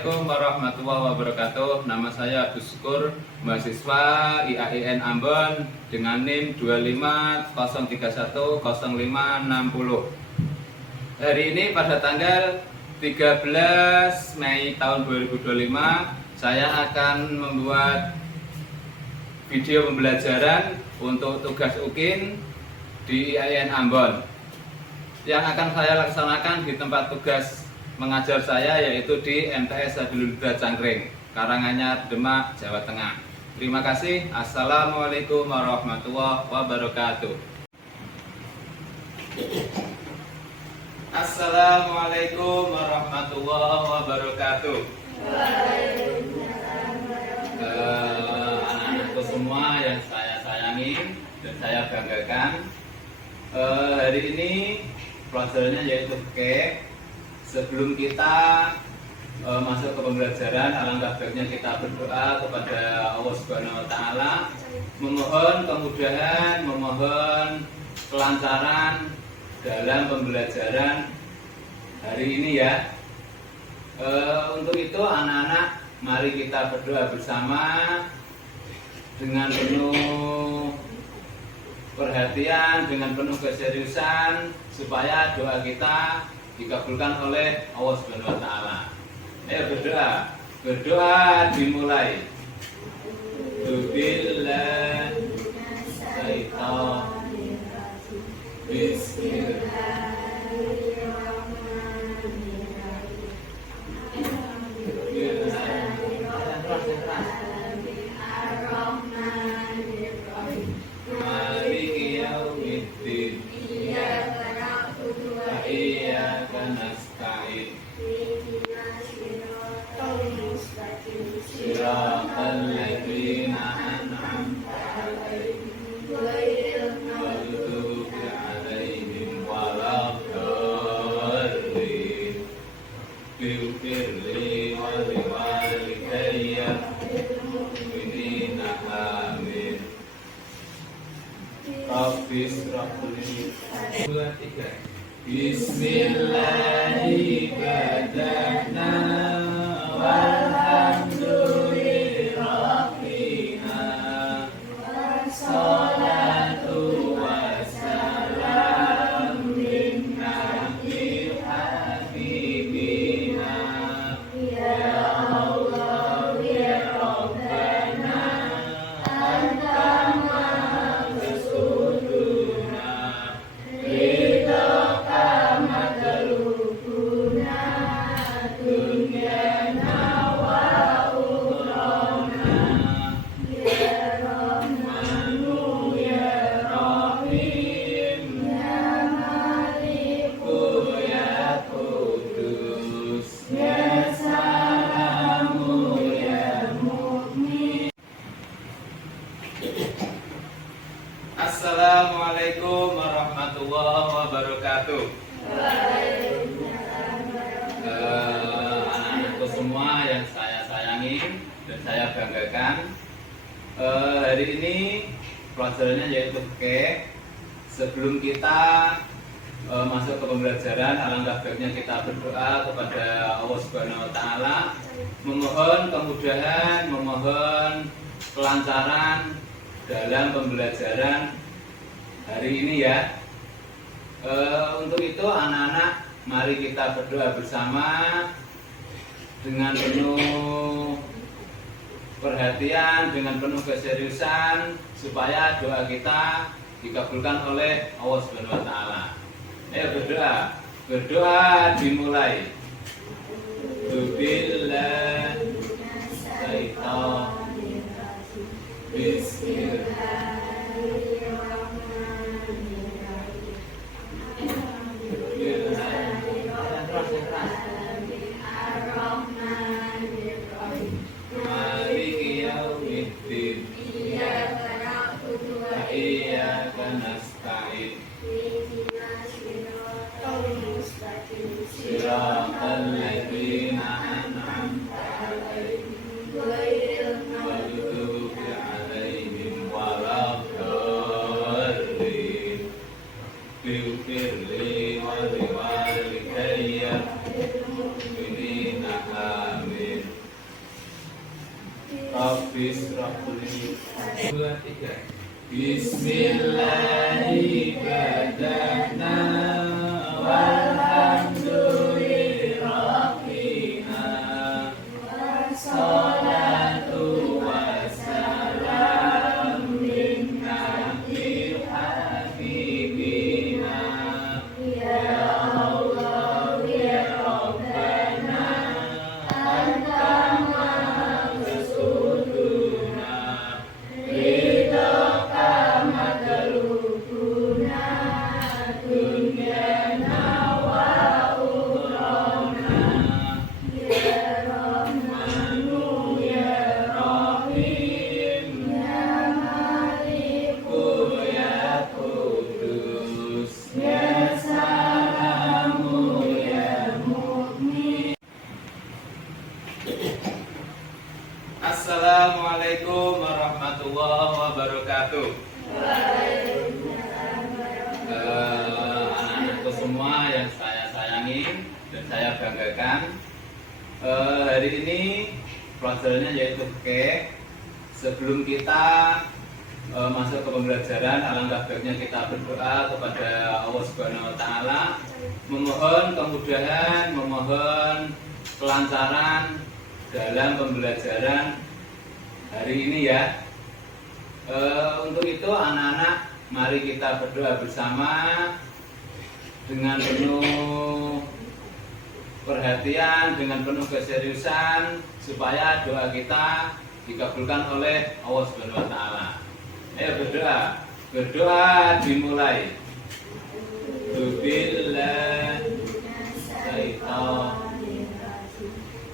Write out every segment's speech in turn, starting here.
Assalamualaikum warahmatullahi wabarakatuh. Nama saya Agus Syukur, mahasiswa IAIN Ambon dengan NIM 250310560. Hari ini pada tanggal 13 Mei tahun 2025 saya akan membuat video pembelajaran untuk tugas UKIN di IAIN Ambon yang akan saya laksanakan di tempat tugas mengajar saya, yaitu di MTS Sabilul Huda Cangkring, Karanganyar, Demak, Jawa Tengah. Terima kasih. Assalamualaikum warahmatullahi wabarakatuh. Assalamualaikum warahmatullahi wabarakatuh. Anak-anakku semua yang saya sayangi dan saya banggakan, hari ini pelajarannya yaitu cake. Sebelum kita masuk ke pembelajaran, alangkah baiknya kita berdoa kepada Allah Subhanahu wa Ta'ala, memohon kemudahan, memohon kelancaran dalam pembelajaran hari ini ya. Untuk itu anak-anak, mari kita berdoa bersama dengan penuh perhatian, dengan penuh keseriusan, supaya doa kita dikabulkan oleh Allah Subhanahu wa Ta'ala. Ayo berdoa. Berdoa dimulai. Bismillahi badana walhamdulillahi rabbina wassalatu wassalam minna bi habibina ya Allah ya Rabbana anta ma'asuduna Assalamualaikum warahmatullahi wabarakatuh. Anak-anakku semua yang saya sayangi dan saya banggakan, hari ini pelajarannya yaitu cake. Sebelum kita masuk ke pembelajaran, alangkah baiknya kita berdoa kepada Allah Subhanahu wa Ta'ala, memohon kemudahan, memohon kelancaran dalam pembelajaran hari ini ya. Untuk itu anak-anak, mari kita berdoa bersama dengan penuh perhatian, dengan penuh keseriusan, supaya doa kita dikabulkan oleh Allah Subhanahu wa Ta'ala. Ayo berdoa. Berdoa dimulai. Amin. Bismillahi badana walhamdulillahina wassalatu wassalam linnabil habibina ya Allah ya Rabbana anta maqsuduna ridha matlubuna dunyana wa ukhrana ya Rahmanu ya Rahim ya Maliku ya Qudus ya Salamu ya Mu'min. Assalamualaikum warahmatullahi wabarakatuh. Anak-anakku semua yang saya sayangi dan saya banggakan, hari ini pelajarannya yaitu fikih. Sebelum kita masuk ke pembelajaran, alangkah baiknya kita berdoa kepada Allah Subhanahu wa Ta'ala, memohon kemudahan, memohon kelancaran dalam pembelajaran hari ini ya. Untuk itu anak-anak, mari kita berdoa bersama dengan penuh perhatian, dengan penuh keseriusan, supaya doa kita dikabulkan oleh Allah Subhanahu wa Ta'ala. Ayo berdoa. Berdoa dimulai.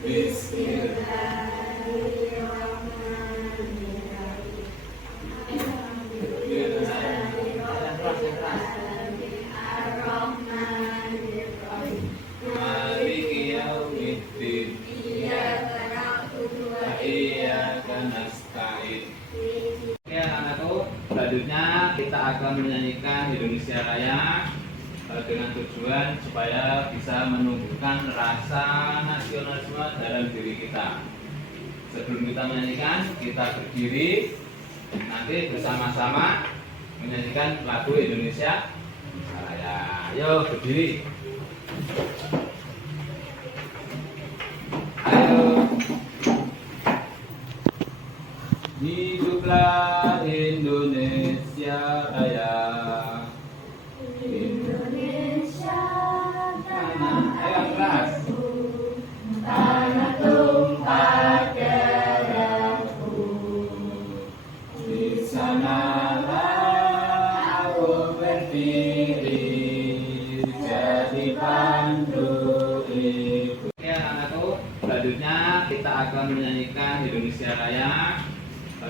Bismillah. Maliki yaumiddin. Iyyaka na'budu wa iyyaka nasta'in. Oke anak-anakku, selanjutnya kita akan menyanyikan Indonesia Raya dengan tujuan supaya bisa menumbuhkan rasa nasionalisme dalam diri kita. Sebelum kita menyanyikan, kita berdiri, nanti bersama-sama menyanyikan lagu Indonesia Raya. Ayo berdiri. Ayo. Hiduplah Indonesia Raya. Indonesia tanah airku, tanah tumpah darahku. Di sanalah aku berdiri jadi pandu ibu. Oke anak-anakku, selanjutnya kita akan menyanyikan Indonesia Raya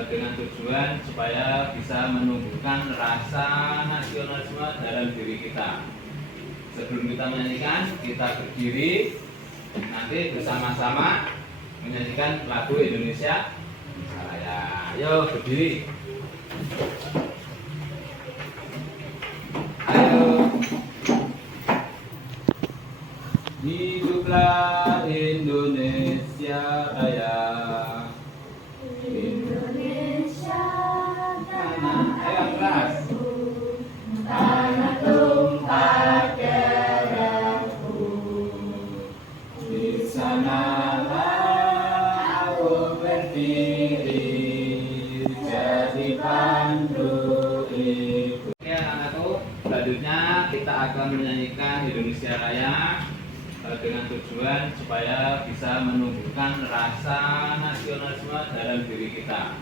dengan tujuan supaya bisa menumbuhkan rasa nasionalisme dalam diri kita. Sebelum kita menyanyikan, kita berdiri, nanti bersama-sama menyanyikan lagu Indonesia Raya. Ayo berdiri. Ayo. Hiduplah Indonesia Raya. Indonesia tanah airku, tanah tumpah darahku. Di sanalah aku berdiri jadi pandu ibu. Oke anak-anakku, selanjutnya kita akan menyanyikan Indonesia Raya dengan tujuan supaya bisa menumbuhkan rasa nasionalisme dalam diri kita.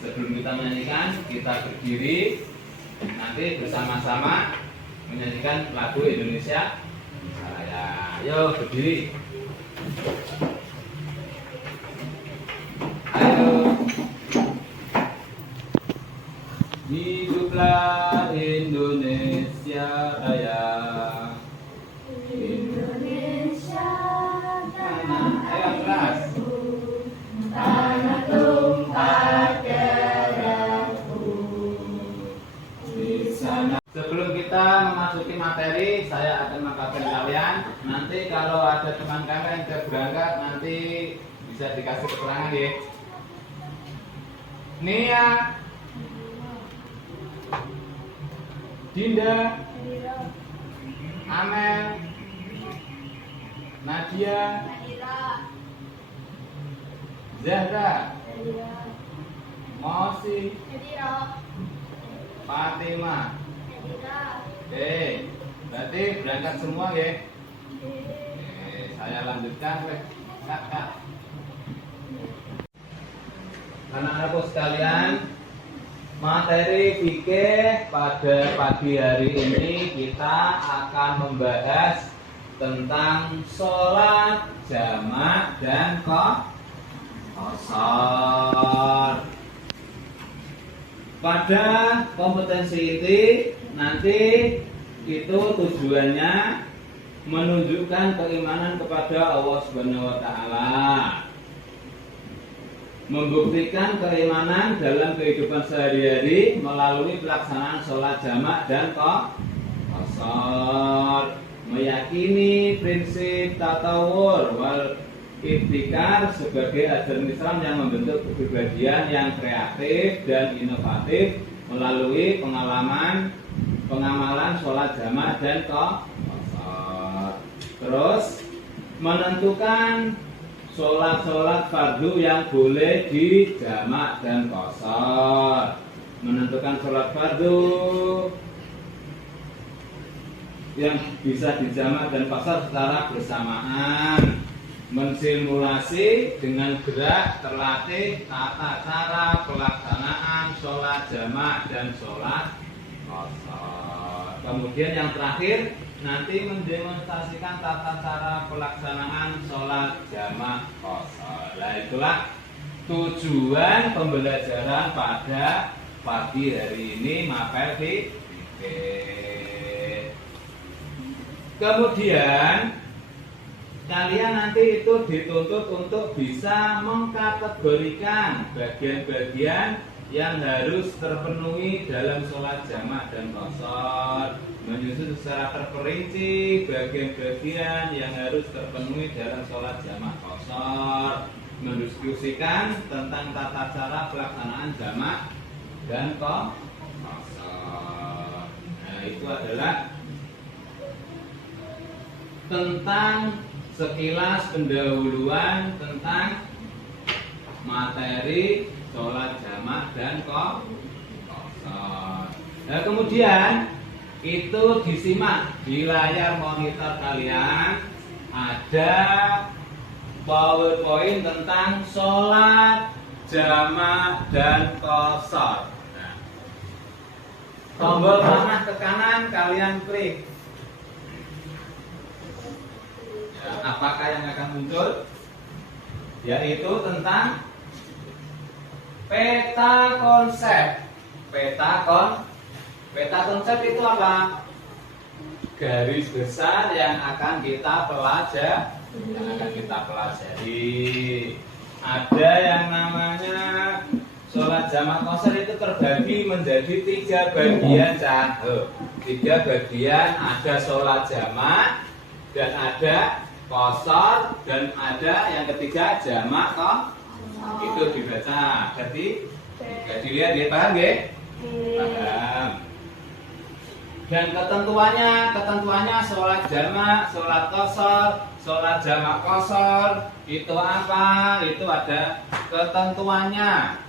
Sebelum kita menyanyikan, kita berdiri, nanti bersama-sama menyanyikan lagu Indonesia Raya. Ayo berdiri. Ayo. Hiduplah Indonesia Raya. Indonesia tanah airku, tanah tumpah darahku. Di sana. Sebelum kita memasuki materi, saya akan mengkabarin kalian. Nanti kalau ada teman kalian yang berangkat, nanti bisa dikasih keterangan ya. Nia, Dinda, Nadira, Amel, Nadia, Nadira, Zahra, Nadira, Mosi, Nadira, Fatima. Nadira. Berarti berangkat semua ya. Saya lanjutkan, Kak. Anak-anakku sekalian, materi fikih pada pagi hari ini kita akan membahas tentang sholat jamak dan qashar. Pada kompetensi ini nanti itu tujuannya menunjukkan keimanan kepada Allah Subhanahu wa taala. Membuktikan keimanan dalam kehidupan sehari-hari melalui pelaksanaan sholat jamak dan qashar. Meyakini prinsip tatawur wal ibtikar sebagai ajaran Islam yang membentuk kepribadian yang kreatif dan inovatif melalui pengamalan sholat jamak dan qashar. Terus menentukan sholat fardu yang boleh dijamak dan qashar. Menentukan sholat fardu yang bisa dijamak dan qashar secara bersamaan. Mensimulasi dengan gerak terlatih tata cara pelaksanaan sholat jamak dan sholat qashar. Kemudian yang terakhir nanti mendemonstrasikan tata cara pelaksanaan sholat jamak qashar. Nah, itulah tujuan pembelajaran pada pagi hari ini mapel fikih. Kemudian kalian nanti itu dituntut untuk bisa mengkategorikan bagian-bagian yang harus terpenuhi dalam sholat jamak dan qashar, menyusun secara terperinci bagian-bagian yang harus terpenuhi dalam sholat jamak qashar, mendiskusikan tentang tata cara pelaksanaan jamak dan qashar. Nah, itu adalah tentang sekilas pendahuluan tentang materi sholat jamak dan qashar. Nah, kemudian itu disimak di layar monitor kalian ada PowerPoint tentang sholat jamak dan qashar. Nah, tombol panah ke kanan kalian klik. Ya, apakah yang akan muncul? Yaitu tentang peta konsep. Peta konsep itu apa? Garis besar yang akan kita pelajari. Ada yang namanya sholat jamak qashar itu terbagi menjadi 3 bagian. 3 bagian, ada sholat jamak dan ada qashar dan ada yang ketiga jamak itu dibaca. Jadi dilihat dia paham nggih? Paham. Dan ketentuannya sholat jamak, sholat qashar, sholat jamak qashar itu apa? Itu ada ketentuannya,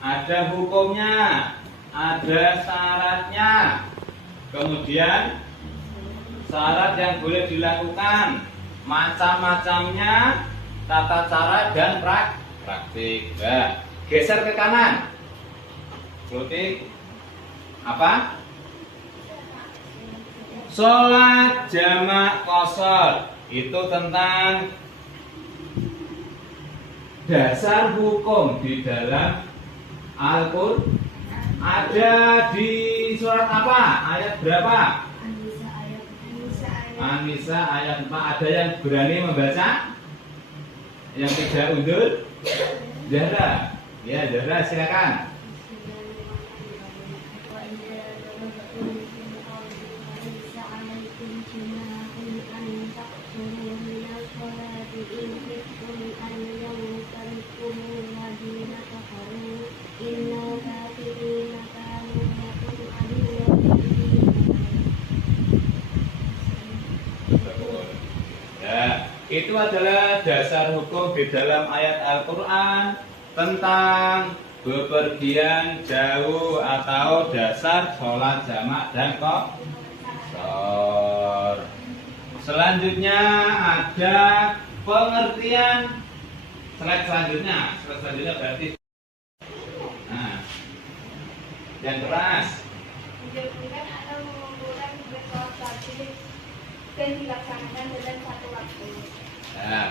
ada hukumnya, ada syaratnya. Kemudian syarat yang boleh dilakukan, macam-macamnya, tata cara dan praktik. Nah, geser ke kanan. Berarti apa? Sholat jamak qashar itu tentang dasar hukum di dalam Al-Qur'an. Ada di surat apa? Ayat berapa? An-Nisa ayat 4. Ada yang berani membaca? Yang tidak undur? Zahra. Ya, Zahra silakan. itu adalah dasar hukum di dalam ayat Al-Quran tentang bepergian jauh atau dasar sholat jamak dan qasar. Selanjutnya ada pengertian slide selanjutnya berarti yang keras menggabungkan atau mengumpulkan dua sholat wajib dan dilaksanakan dalam satu waktu. Nah,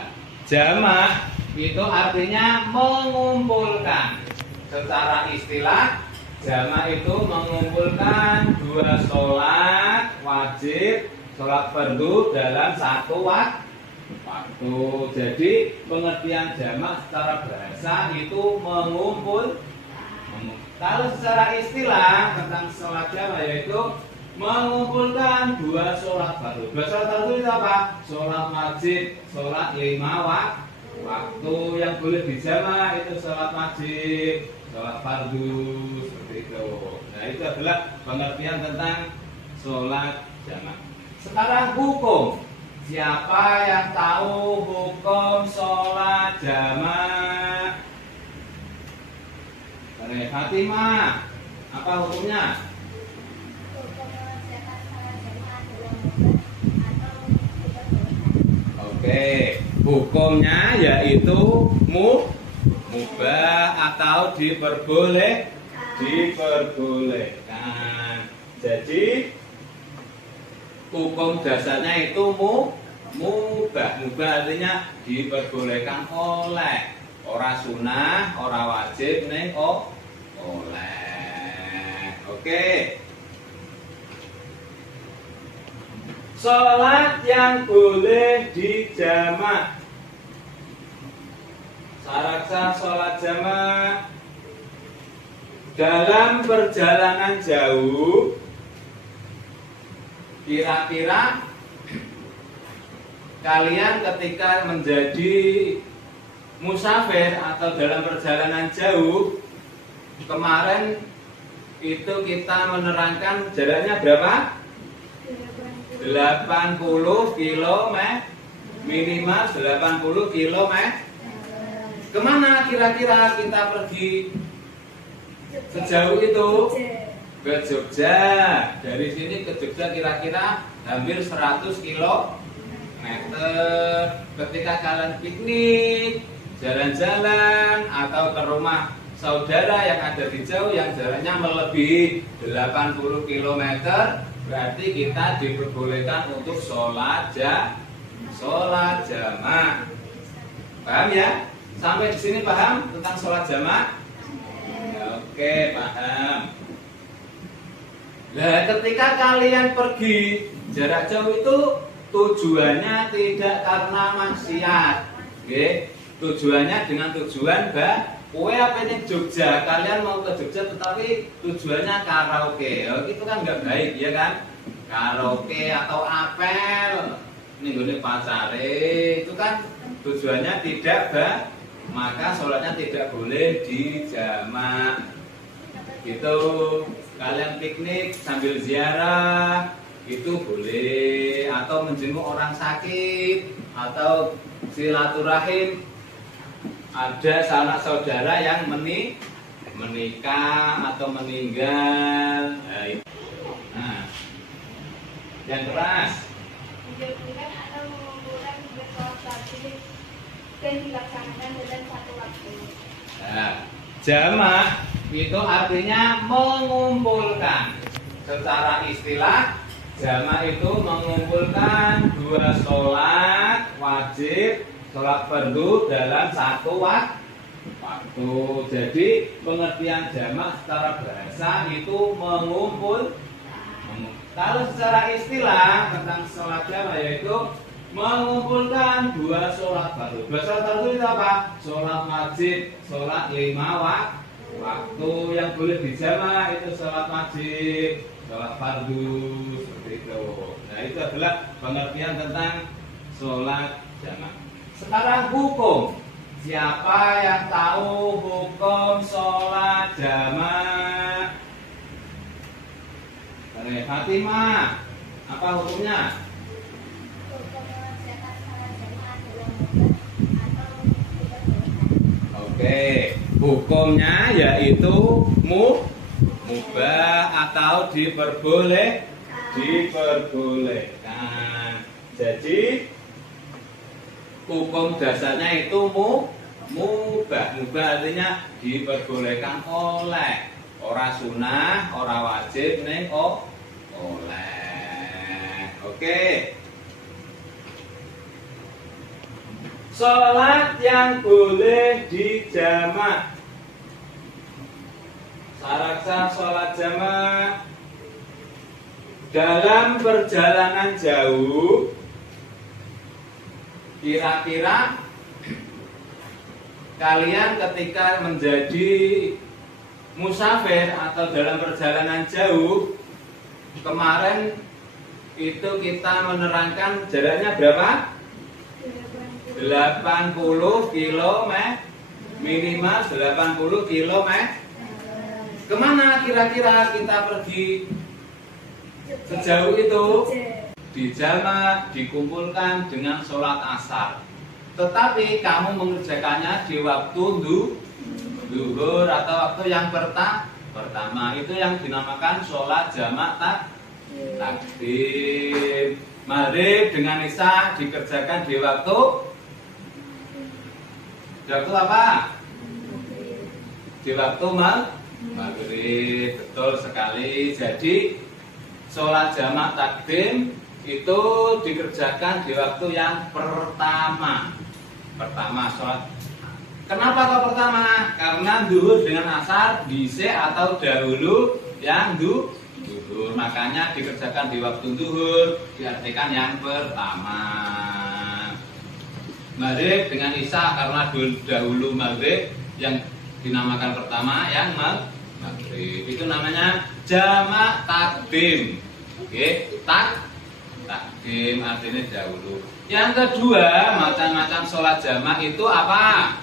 jamak itu artinya mengumpulkan. Secara istilah, jamak itu mengumpulkan dua sholat wajib, sholat fardu dalam satu waktu. Jadi pengertian jamak secara bahasa itu mengumpul. Kalau secara istilah tentang sholat jamak yaitu mengumpulkan dua sholat fardu. Dua sholat fardu itu apa? Sholat wajib, sholat 5 waktu yang boleh dijamak itu sholat wajib, sholat fardu seperti itu. Nah itu adalah pengertian tentang sholat jamak. Sekarang hukum. Siapa yang tahu hukum sholat jamak? Fatimah, apa hukumnya? Oke, hukumnya yaitu mubah atau diperbolehkan. Jadi hukum dasarnya itu mubah. Mubah artinya diperbolehkan oleh. Ora sunah, ora wajib ning oleh. Oke. Sholat yang boleh dijamak. Syarat sah sholat jamak dalam perjalanan jauh. Kira-kira kalian ketika menjadi musafir atau dalam perjalanan jauh, kemarin itu kita menerangkan jaraknya berapa? 80 km, minimal 80 km. Kemana kira-kira kita pergi sejauh itu? Ke Jogja. Dari sini ke Jogja kira-kira hampir 100 km. Ketika kalian piknik, jalan-jalan atau ke rumah saudara yang ada di jauh yang jaraknya melebihi 80 km, berarti kita diperbolehkan untuk sholat jamak. Paham ya? Sampai di sini paham tentang sholat jamak? Oke, paham. Nah, ketika kalian pergi jarak jauh itu tujuannya tidak karena maksiat. Oke. Tujuannya dengan tujuan kowe apa ning Jogja, kalian mau ke Jogja tetapi tujuannya karaoke. Itu kan nggak baik ya kan? Karaoke atau apel ning gone pacare itu kan tujuannya tidak maka sholatnya tidak boleh dijamak. Gitu. Kalian piknik sambil ziarah itu boleh, atau menjenguk orang sakit atau silaturahim. Ada sanak saudara yang menikah atau meninggal. Nah, yang keras. Menggabungkan atau mengumpulkan dua sholat wajib dan dilaksanakan dalam satu waktu. Nah, jamak itu artinya mengumpulkan. Secara istilah, jamak itu mengumpulkan dua sholat wajib, sholat fardu dalam satu waktu. Jadi pengertian jamak secara bahasa itu mengumpul. Kalau secara istilah tentang sholat jamak yaitu mengumpulkan dua sholat fardu. Dua sholat fardu itu apa? Sholat wajib, sholat 5 waktu yang boleh dijamak itu sholat wajib, sholat fardu seperti itu. Nah itu adalah pengertian tentang sholat jamak. Sekarang hukum. Siapa yang tahu hukum sholat jamak? Fatimah, apa hukumnya? Hukum mengerjakan sholat jamak adalah Oke, hukumnya yaitu mubah atau diperbolehkan. Jadi hukum dasarnya itu mubah. Mubah artinya diperbolehkan oleh, ora sunah, ora wajib ning oleh. Oke. Sholat yang boleh dijamak. Syarat sah sholat jamak dalam perjalanan jauh. Kira-kira kalian ketika menjadi musafir atau dalam perjalanan jauh, kemarin itu kita menerangkan jaraknya berapa? 80 km, minimal 80 km. Kemana kira-kira kita pergi sejauh itu? Dijamak, dikumpulkan dengan sholat asar. Tetapi kamu mengerjakannya di waktu duhur atau waktu yang pertama. Itu yang dinamakan sholat jamak takdim. Maghrib dengan isya dikerjakan di waktu apa? Di waktu maghrib. Betul sekali. Jadi sholat jamak takdim itu dikerjakan di waktu yang pertama sholat. Kenapa kok pertama? Karena duhur dengan asar dhisik atau dahulu yang duhur. Makanya dikerjakan di waktu duhur, diartikan yang pertama. Maghrib dengan isya karena dahulu maghrib yang dinamakan pertama yang maghrib. Itu namanya jamak takdim. Oke, takdim artinya dahulu. Yang kedua, macam-macam sholat jamak itu apa?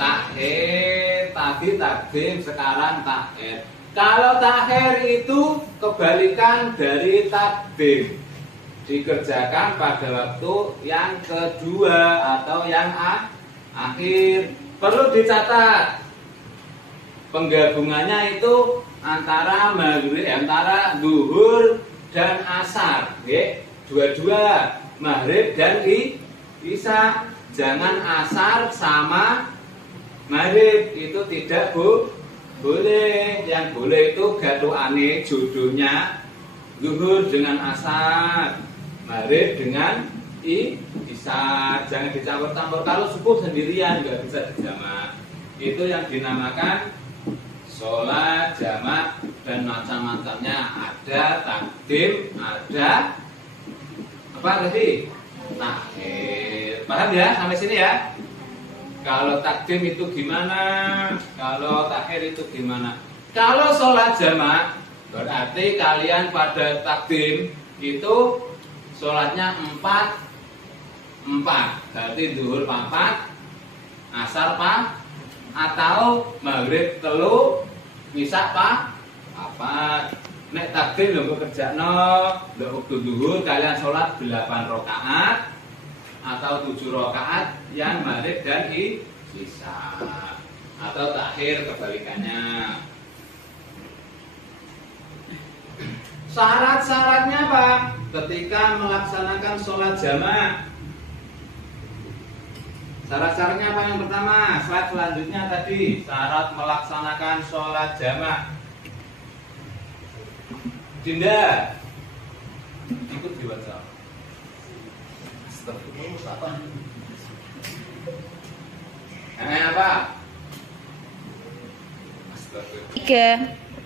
Takhir. Tadi takdim, sekarang takhir. Kalau takhir itu kebalikan dari takdim, dikerjakan pada waktu yang kedua atau yang akhir. Perlu dicatat penggabungannya itu antara maghrib, antara duhur dan asar. Dua-dua maghrib dan isya. Jangan asar sama maghrib, itu tidak boleh. Yang boleh itu gaduane jodohnya zuhur dengan asar, maghrib dengan isya. Jangan dicampur-campur. Kalau subuh sendirian nggak bisa dijamak. Itu yang dinamakan sholat jamak dan macam-macamnya. Ada takdim, ada apa tadi? Takhir. Paham ya sampai sini ya? Kalau takdim itu gimana? Kalau takhir itu gimana? Kalau sholat jamak berarti kalian pada takdim itu sholatnya 4. Berarti zuhur 4, asar 4, atau maghrib 3, isya 4. Nek takdim lho kerjakno, lho waktu zuhur kalian sholat 8 rakaat atau 7 rakaat yang maghrib dan isya, atau takhir kebalikannya. Syarat-syaratnya apa? Ketika melaksanakan sholat jamak, syarat-syaratnya apa? Yang pertama, slide selanjutnya tadi, syarat melaksanakan sholat jamak. Dinda, ikut di WhatsApp. Apa?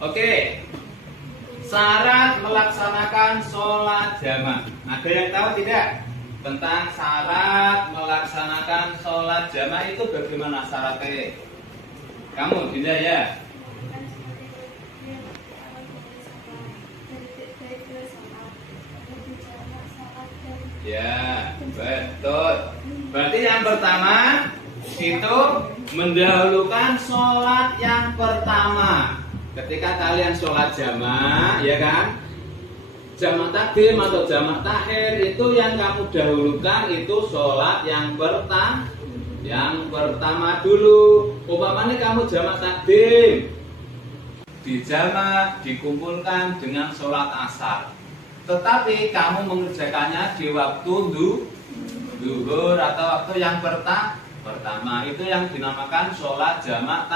Oke. Syarat melaksanakan sholat jamak. Ada yang tahu tidak tentang syarat melaksanakan sholat jamak itu bagaimana syaratnya? Kamu Dinda ya? Ya, betul. Berarti yang pertama itu mendahulukan sholat yang pertama. Ketika kalian sholat jamak, ya kan? jamak takdim atau jamak takhir itu yang kamu dahulukan itu sholat yang pertama dulu. Umpamanya kamu jamak takdim, dijamak dikumpulkan dengan sholat asar, tetapi kamu mengerjakannya di waktu duhur atau waktu yang pertama, itu yang dinamakan sholat jamak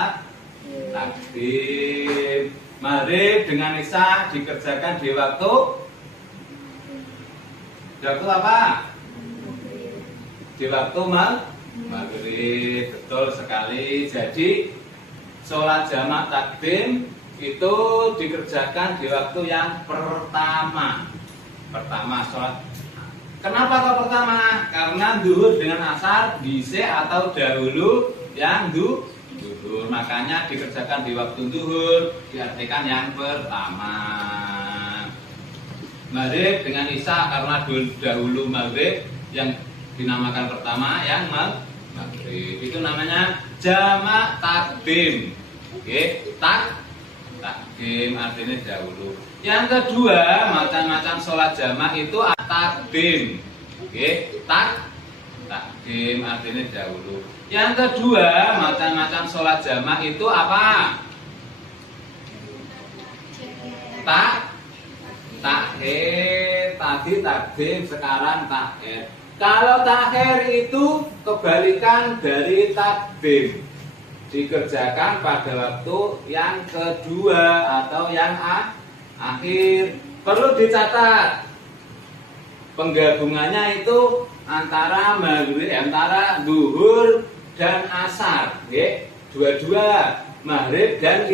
takdim. Maghrib dengan isya dikerjakan di waktu apa? Di waktu maghrib. Betul sekali. Jadi sholat jamak takdim itu dikerjakan di waktu yang pertama sholat. Kenapa kok pertama? Karena duhur dengan asar dhisik atau dahulu yang duhur, makanya dikerjakan di waktu duhur, diartikan yang pertama. Maghrib dengan isya karena dahulu maghrib yang dinamakan pertama yang maghrib, itu namanya jamak takdim. Oke, takdim artinya dahulu. Yang kedua, macam-macam sholat jamak itu takdim. Oke, takdim artinya dahulu. Yang kedua, macam-macam sholat jamak itu apa? Takhir. Tadi takdim, sekarang takhir. Kalau takhir itu kebalikan dari takdim, dikerjakan pada waktu yang kedua atau yang akhir. Perlu dicatat penggabungannya itu antara maghrib, antara duhur dan asar, dua-dua maghrib dan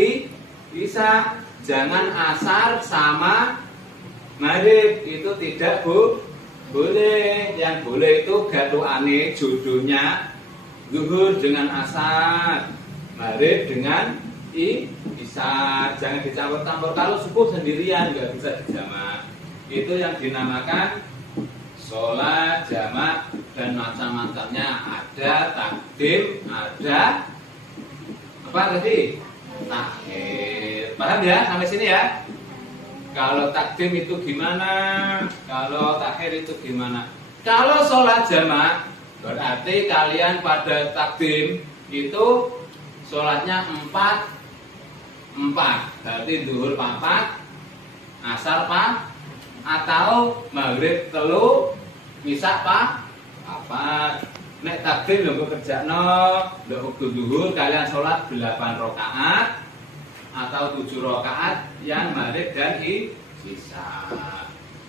isya. Jangan asar sama maghrib, itu tidak boleh. Yang boleh itu gatuane jodohnya duhur dengan asar, maghrib dengan isya. Jangan dicampur-campur. Kalau subuh sendirian nggak bisa dijamak. Itu yang dinamakan sholat jamak dan macam-macamnya. Ada takdim, ada apa tadi? Takhir. Paham ya sampai sini ya? Kalau takdim itu gimana? Kalau takhir itu gimana? Kalau sholat jamak berarti kalian pada takdim itu sholatnya 4, berarti duhur 4, asar 4, atau maghrib 3, isya 4. Nek takdim lho kerjakno lho waktu duhur kalian sholat 8 rakaat atau 7 rakaat yang maghrib dan isya,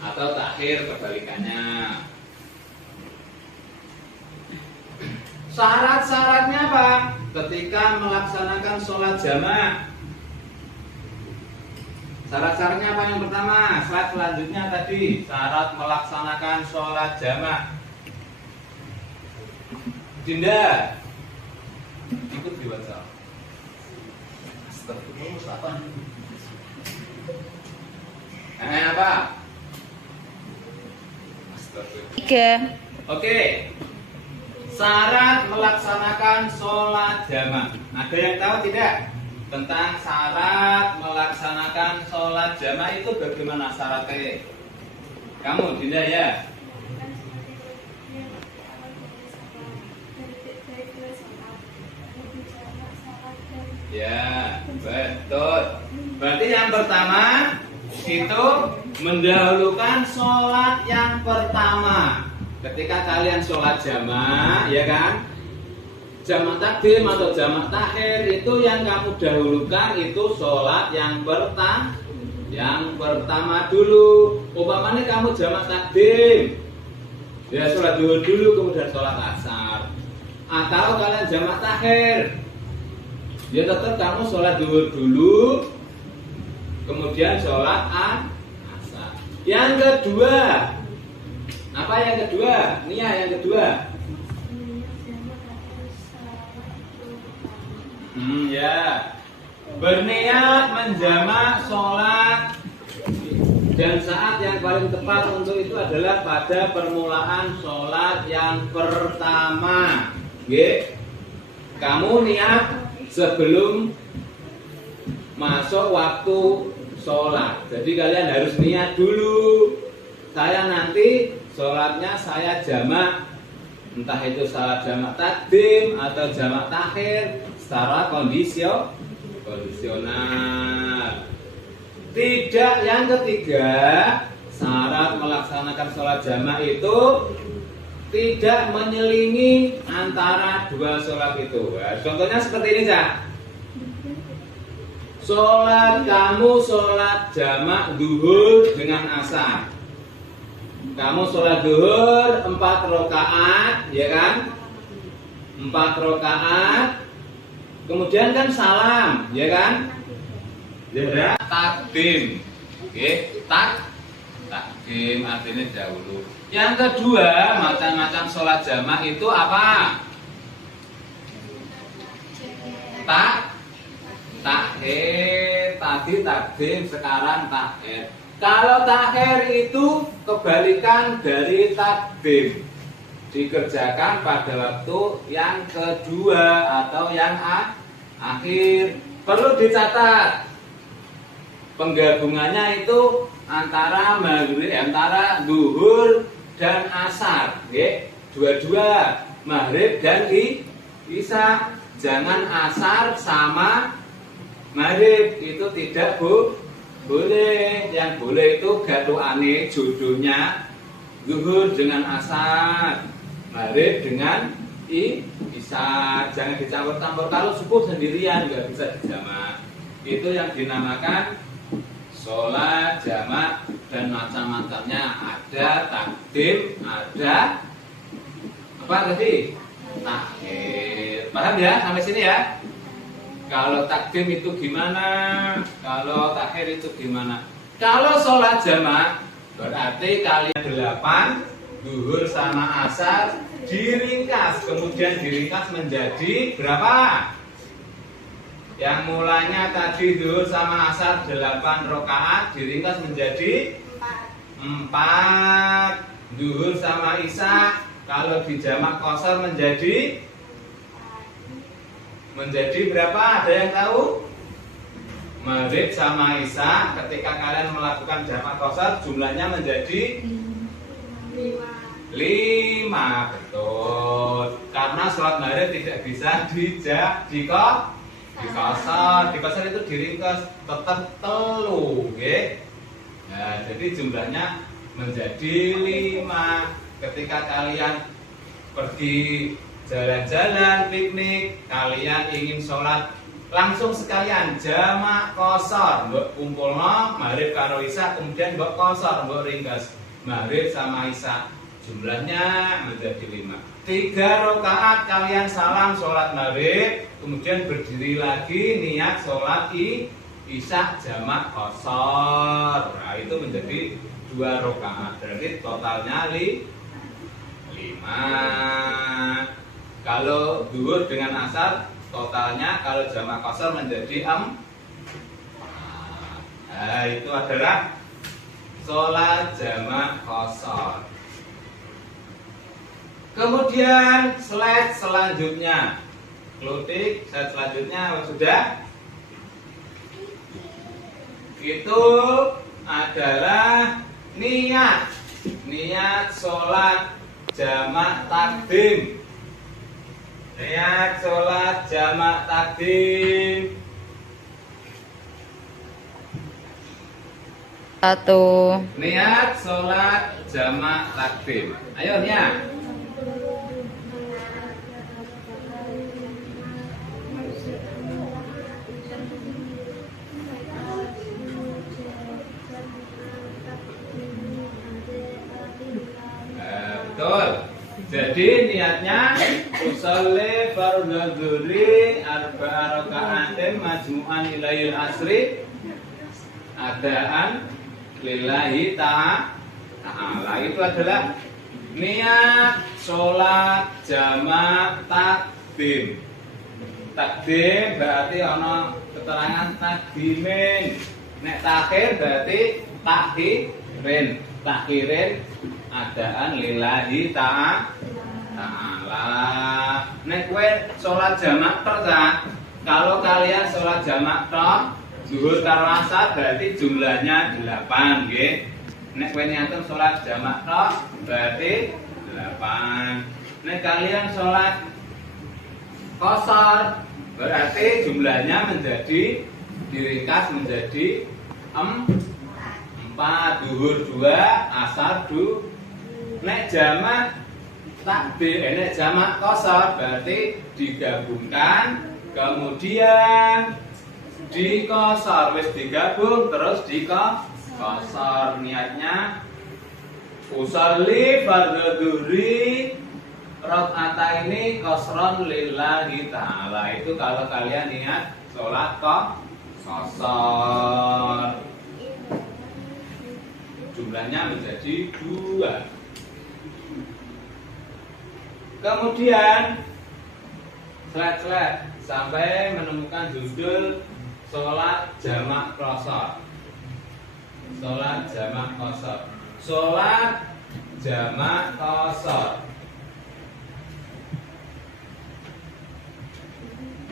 atau takhir kebalikannya. Syarat-syaratnya apa? Ketika melaksanakan sholat jamak, syarat-syaratnya apa? Yang pertama, slide selanjutnya tadi, syarat melaksanakan sholat jamak. Dinda, ikut di WhatsApp. Apa? Oke. Syarat melaksanakan sholat jamak. Ada yang tahu tidak tentang syarat melaksanakan sholat jamak itu bagaimana syaratnya? Kamu, Dinda ya? Ya, betul. Berarti yang pertama itu mendahulukan sholat yang pertama. Ketika kalian sholat jamak, ya kan? Jamak takdim atau jamak takhir itu yang kamu dahulukan itu sholat yang pertama dulu. Umpamanya kamu jamak takdim, ya sholat duhur dulu kemudian sholat asar. Atau kalian jamak takhir, ya tetap kamu sholat duhur dulu kemudian sholat asar. Yang kedua, apa yang kedua? Nia yang kedua. Ya. Berniat menjamak sholat, dan saat yang paling tepat untuk itu adalah pada permulaan sholat yang pertama. Kamu niat sebelum masuk waktu sholat. Jadi kalian harus niat dulu. Saya nanti sholatnya saya jamak, entah itu salat jamak takdim atau jamak takhir secara kondisional. Tidak, yang ketiga, syarat melaksanakan sholat jamak itu tidak menyelingi antara dua sholat itu. Nah, contohnya seperti ini, Cak. Kamu sholat jamak duhur dengan asar. Kamu sholat duhur 4 rakaat, ya kan? 4 rakaat. Kemudian kan salam, ya kan? Ya, takdim. Oke, takdim artinya dahulu. Yang kedua, macam-macam sholat jamak itu apa? Takhir. Tadi takdim, sekarang takhir. Kalau takhir itu kebalikan dari takdim, dikerjakan pada waktu yang kedua atau yang akhir. Perlu dicatat, penggabungannya itu antara maghrib, antara duhur dan asar, okay? Dua-dua maghrib dan isya. Jangan asar sama maghrib, itu tidak boleh. Yang boleh itu gatukane jodohnya zuhur dengan asar, maghrib dengan isya. Jangan dicampur-campur. Kalau subuh sendirian nggak bisa dijamak. Itu yang dinamakan sholat jamak dan macam-macamnya. Ada takdim, ada apa tadi? Takhir. Paham ya sampai sini ya? Kalau takdim itu gimana? Kalau takhir itu gimana? Kalau sholat jamak berarti kalian 8 duhur sama asar diringkas, kemudian diringkas menjadi berapa? Yang mulanya tadi duhur sama asar 8 rakaat diringkas menjadi 4. Duhur sama isya kalau di jamak qashar menjadi berapa? Ada yang tahu? Maghrib sama isya ketika kalian melakukan jamak qashar jumlahnya menjadi 5. Betul. Karena sholat maghrib tidak bisa di qashar. Di qashar itu diringkas tetap telu, okay? Nah, jadi jumlahnya menjadi 5. Ketika kalian pergi jalan-jalan, piknik, kalian ingin sholat langsung sekalian jamak qashar, mbok kumpulno maghrib karo isya, kemudian mbok qashar, mbok ringkas maghrib sama isya, jumlahnya menjadi 5. 3 rakaat kalian salam sholat maghrib, kemudian berdiri lagi niat sholat isya jamak qashar. Nah, itu menjadi 2 rakaat, berarti totalnya 5. Kalau duhur dengan asar totalnya kalau jamak qashar menjadi 4. Nah, itu adalah sholat jamak qashar. Kemudian slide selanjutnya, klotik slide selanjutnya sudah. Itu adalah niat sholat jamak takdim. Niat sholat jamak takdim. 1. Niat sholat jamak takdim. Ayo niat. Betul. Jadi niatnya usolli fardhu dzuri 4 raka'atin majmu'an ilail asri adaan lillahi ta'ala. Itu adalah niat sholat jamak takdim. Takdim berarti ana keterangan takdimin. Nek takhir berarti takhirin adaan lillahi ta'ala. Nek kowe sholat jamak tok ta. Kalau kalian sholat jamak tok, Zuhur karo asar berarti jumlahnya 8 nggih. Nek kowe niaten salat jamak tok berarti 8. Nek kalian salat qashar berarti jumlahnya menjadi diringkas menjadi 4. Zuhur 2, asar 2. Nek jamak takbir, nek jamak qashar berarti digabungkan kemudian dikosor, wis digabung terus dikosor. Niatnya usolli fardhu dhuhri rakaataini qasran lillahi ta'ala. Itu kalau kalian niat sholat qashar, jumlahnya menjadi 2. Kemudian selat sampai menemukan judul sholat jamak qashar. Sholat jamak qashar. Sholat jamak qashar.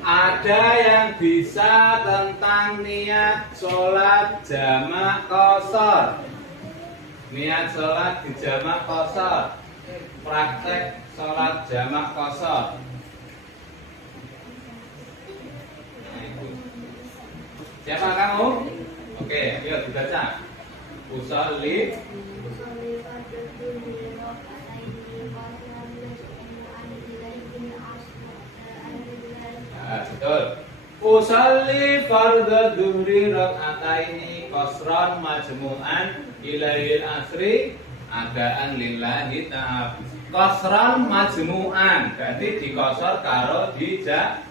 Ada yang bisa tentang niat sholat jamak qashar? Niat sholat di jamak qashar. Praktek sholat jamak qashar. Siapa kamu? Oke, ayo dibaca. Usolli betul. Usolli fardhu dhuhri raka'ataini qasran majmu'an ilail asri adaan lillahi ta'ala. Qasran majmu'an berarti dikosor karo dijamak.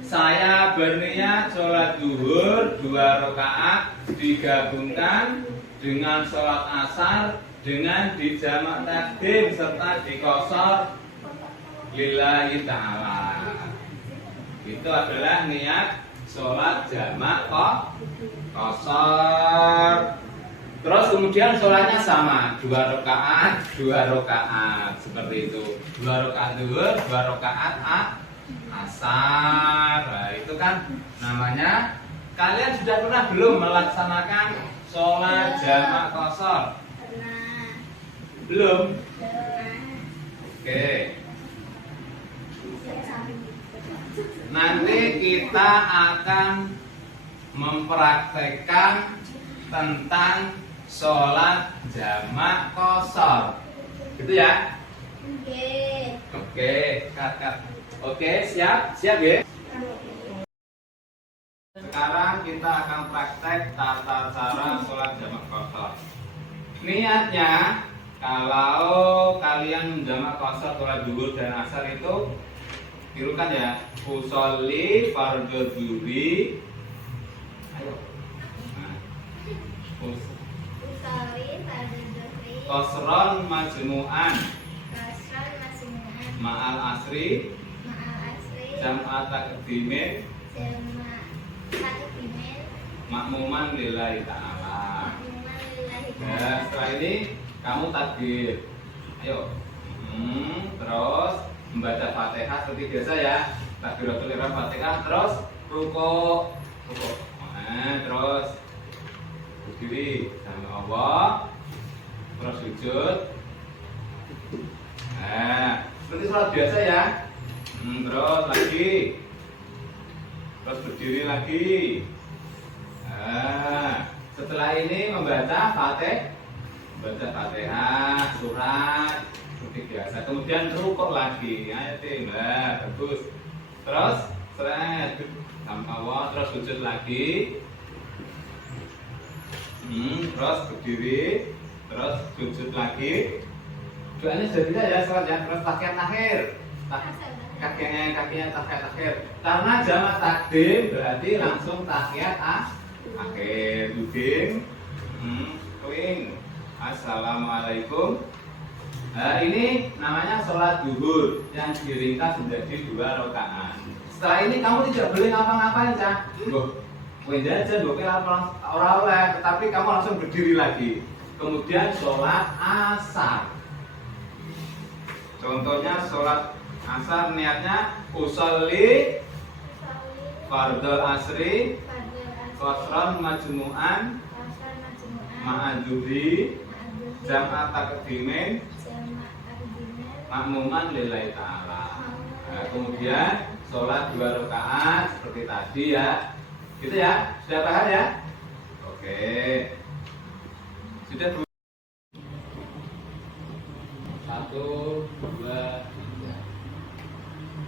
Saya berniat sholat zuhur 2 rakaat digabungkan dengan sholat asar dengan dijamak takdim serta dikosor lillahi ta'ala. Itu adalah niat sholat jamak qashar. Terus kemudian sholatnya sama, 2 rakaat seperti itu. 2 rakaat zuhur, 2 rakaat asar. Nah, itu kan namanya, kalian sudah pernah belum melaksanakan sholat jamak qashar? Pernah. Belum? Pernah. Oke. Nanti kita akan mempraktekkan tentang sholat jamak qashar. Gitu ya? Oke. Oke, kakak. Oke, siap ya. Sekarang kita akan praktek tata cara sholat jamak qashar. Niatnya, kalau kalian jamak qashar sholat zuhur dan asar itu tirukan ya. Usolli fardhu dhuhri. Ayo. Nah. Usolli fardhu dhuhri Qasran majmu'an qasran majmu'an ma'al asri ma'al asri jam'a takdimin jamak takdimin makmuman lillahi ta'ala. makmuman lillahi Ya, ta'ala. setelah ini kamu takbir. Ayo. Terus membaca Fatihah seperti biasa ya. Takbiratul ihram Fatihah, terus rukuk. Terus berdiri sama Allah. Terus sujud. Seperti sholat biasa ya. Terus lagi. Terus berdiri lagi. Setelah ini membaca Fatihah, surat seperti biasa. Kemudian rukuk lagi. Ayo tim, bagus. Terus seret sama Allah, terus sujud lagi. Terus berdiri, terus sujud lagi. Doanya sudah tidak ya sholat ya. Terus tahiyat akhir. Kakinya tahiyat akhir. Karena jamak takdim berarti langsung tahiyat akhir. Duding. Kling. Assalamualaikum. Nah, ini namanya sholat zuhur yang diringkas menjadi 2 rakaat. Setelah ini kamu tidak boleh ngapa-ngapain, Cah. Kowe jajan mbok ora oleh, tetapi kamu langsung berdiri lagi. Kemudian sholat asar. Contohnya sholat asar niatnya usolli Fardhul asri Fardhu asri qasran majmu'an Qasran majmu'an ma'adzuhri Ma'adzuhri jam'a taqdimin Jama' taqdimin makmuman lillahi ta'ala. Nah, kemudian sholat 2 rakaat seperti tadi ya. Gitu ya, sudah paham ya? Oke. Sudah 1, 2, 3.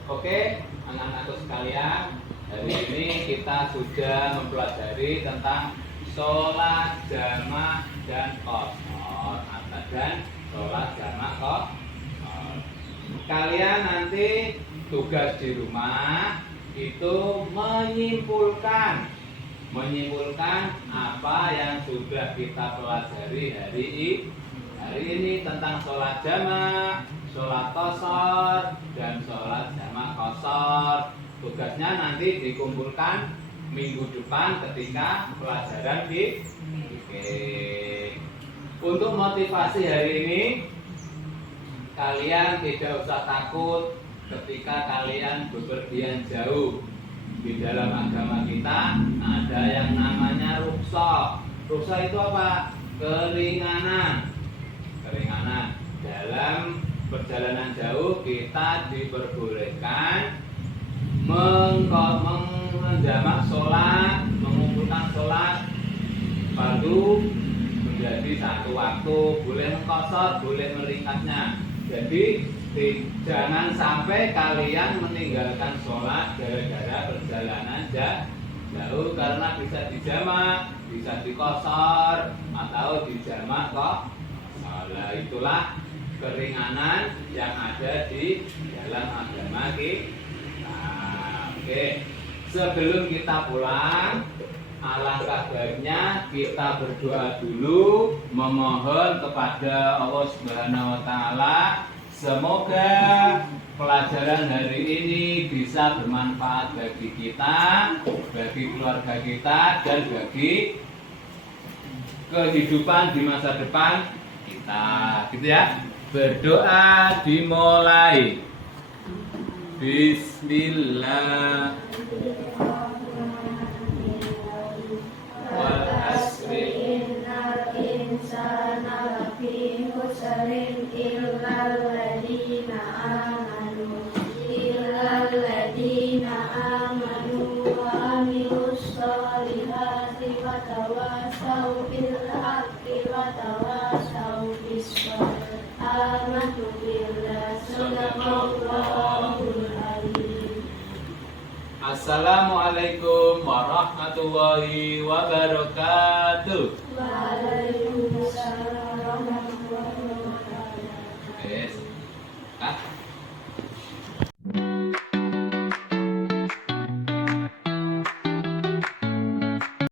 Oke, anak-anakku sekalian, hari ini kita sudah mempelajari tentang sholat jamak dan qasar dan sholat jamak qasar. Kalian nanti tugas di rumah itu menyimpulkan apa yang sudah kita pelajari hari ini tentang sholat jamak, sholat qasar, dan sholat jamak qasar. Tugasnya nanti dikumpulkan minggu depan ketika pelajaran di Untuk motivasi hari ini, kalian tidak usah takut ketika kalian bepergian jauh. Di dalam agama kita ada yang namanya rukhsah. Rukhsah itu apa? Keringanan. Dalam perjalanan jauh kita diperbolehkan menjamak sholat, mengumpulkan sholat fardu menjadi satu waktu, boleh mengqasar, boleh meringkasnya. Jadi jangan sampai kalian meninggalkan sholat gara-gara perjalanan jauh, karena bisa dijamak, bisa diqasar, atau dijamak kok. Nah, itulah keringanan yang ada di dalam agama kita. Oke, sebelum kita pulang, alangkah baiknya kita berdoa dulu, memohon kepada Allah Subhanahu wa Ta'ala. Semoga pelajaran hari ini bisa bermanfaat bagi kita, bagi keluarga kita, dan bagi kehidupan di masa depan kita. Gitu ya. Berdoa dimulai. Bismillah. Wal asri innal insana lafi khusrin illal ladina amanu wa amilus solihati wa tawassaw bil haqqi wa tawassaw bis sabr. Amantu billah, sadaqallahul alim. Assalamualaikum warahmatullahi wabarakatuh. Waalaikumsalam warahmatullahi wabarakatuh. Yes.